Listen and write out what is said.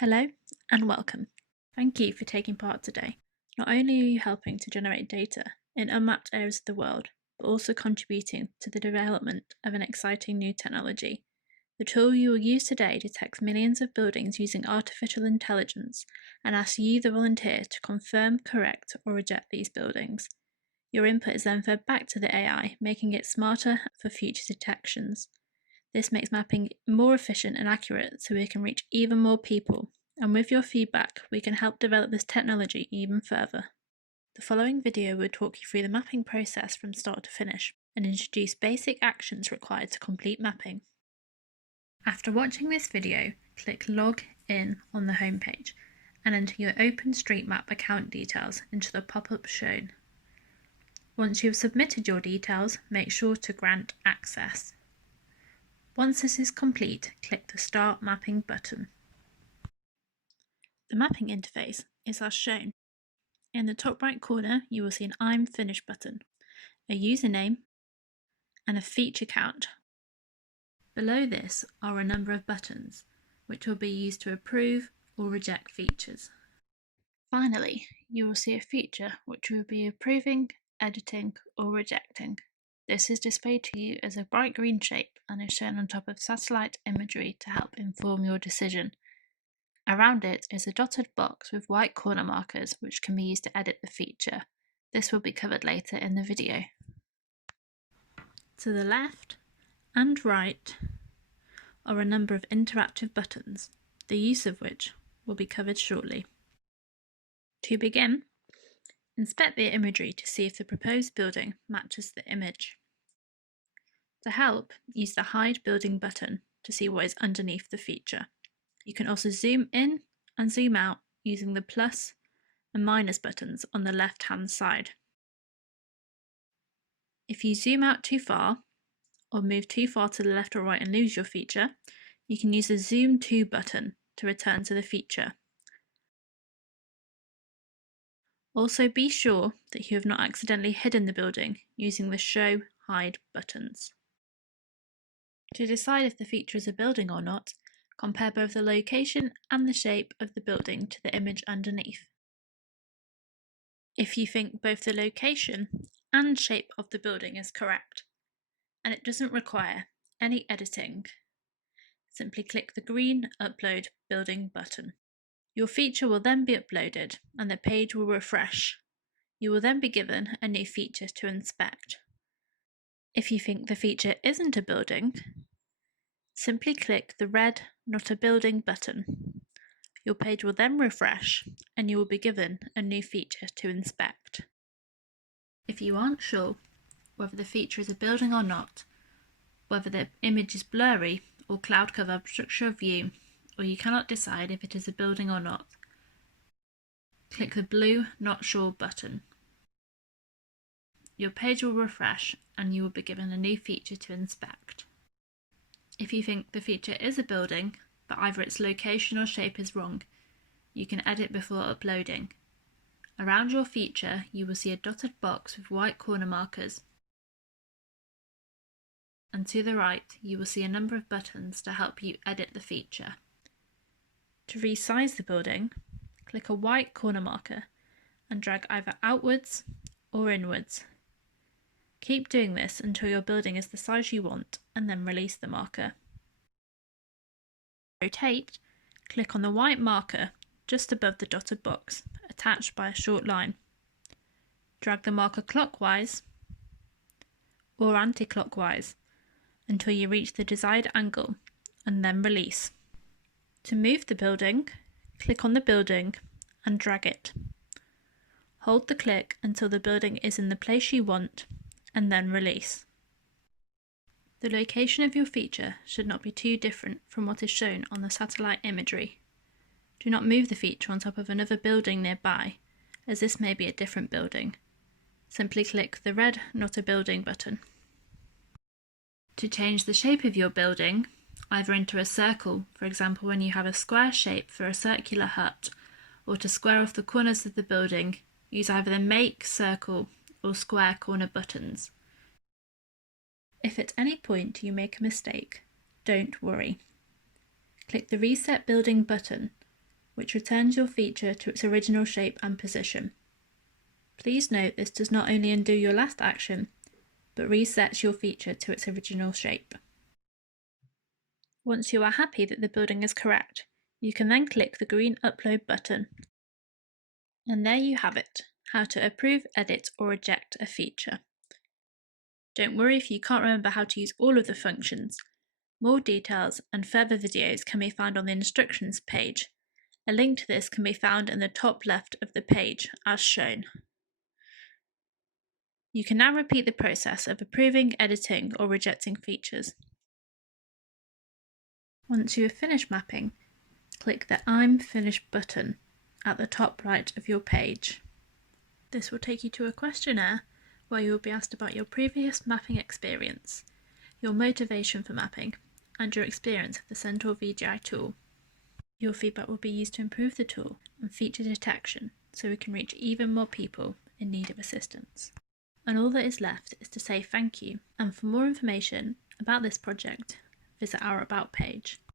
Hello and welcome. Thank you for taking part today. Not only are you helping to generate data in unmapped areas of the world, but also contributing to the development of an exciting new technology. The tool you will use today detects millions of buildings using artificial intelligence and asks you, the volunteer, to confirm, correct, or reject these buildings. Your input is then fed back to the AI, making it smarter for future detections. This makes mapping more efficient and accurate so we can reach even more people, and with your feedback we can help develop this technology even further. The following video will talk you through the mapping process from start to finish and introduce basic actions required to complete mapping. After watching this video, click Log In on the homepage and enter your OpenStreetMap account details into the pop-up shown. Once you have submitted your details, make sure to grant access. Once this is complete, click the Start Mapping button. The mapping interface is as shown. In the top right corner, you will see an I'm finished button, a username, and a feature count. Below this are a number of buttons, which will be used to approve or reject features. Finally, you will see a feature which will be approving, editing, or rejecting. This is displayed to you as a bright green shape and is shown on top of satellite imagery to help inform your decision. Around it is a dotted box with white corner markers which can be used to edit the feature. This will be covered later in the video. To the left and right are a number of interactive buttons, the use of which will be covered shortly. To begin, inspect the imagery to see if the proposed building matches the image. To help, use the Hide Building button to see what is underneath the feature. You can also zoom in and zoom out using the plus and minus buttons on the left-hand side. If you zoom out too far or move too far to the left or right and lose your feature, you can use the Zoom To button to return to the feature. Also, be sure that you have not accidentally hidden the building using the Show Hide buttons. To decide if the feature is a building or not, compare both the location and the shape of the building to the image underneath. If you think both the location and shape of the building is correct, and it doesn't require any editing, simply click the green Upload Building button. Your feature will then be uploaded and the page will refresh. You will then be given a new feature to inspect. If you think the feature isn't a building, simply click the red Not a Building button. Your page will then refresh and you will be given a new feature to inspect. If you aren't sure whether the feature is a building or not, whether the image is blurry or cloud cover obstructs your view, or you cannot decide if it is a building or not, click the blue Not Sure button. Your page will refresh and you will be given a new feature to inspect. If you think the feature is a building, but either its location or shape is wrong, you can edit before uploading. Around your feature, you will see a dotted box with white corner markers. And to the right, you will see a number of buttons to help you edit the feature. To resize the building, click a white corner marker and drag either outwards or inwards. Keep doing this until your building is the size you want and then release the marker. To rotate, click on the white marker just above the dotted box, attached by a short line. Drag the marker clockwise or anti-clockwise until you reach the desired angle and then release. To move the building, click on the building and drag it. Hold the click until the building is in the place you want and then release. The location of your feature should not be too different from what is shown on the satellite imagery. Do not move the feature on top of another building nearby, as this may be a different building. Simply click the red Not a Building button. To change the shape of your building, either into a circle, for example when you have a square shape for a circular hut, or to square off the corners of the building, use either the Make, Circle, or Square corner buttons. If at any point you make a mistake, don't worry. Click the Reset Building button which returns your feature to its original shape and position. Please note this does not only undo your last action, but resets your feature to its original shape. Once you are happy that the building is correct, you can then click the green Upload button. And there you have it, how to approve, edit, or reject a feature. Don't worry if you can't remember how to use all of the functions. More details and further videos can be found on the instructions page. A link to this can be found in the top left of the page, as shown. You can now repeat the process of approving, editing, or rejecting features. Once you have finished mapping, click the I'm Finished button at the top right of your page. This will take you to a questionnaire where you will be asked about your previous mapping experience, your motivation for mapping, and your experience of the Centaur VGI tool. Your feedback will be used to improve the tool and feature detection so we can reach even more people in need of assistance. And all that is left is to say thank you, and for more information about this project, visit our About page.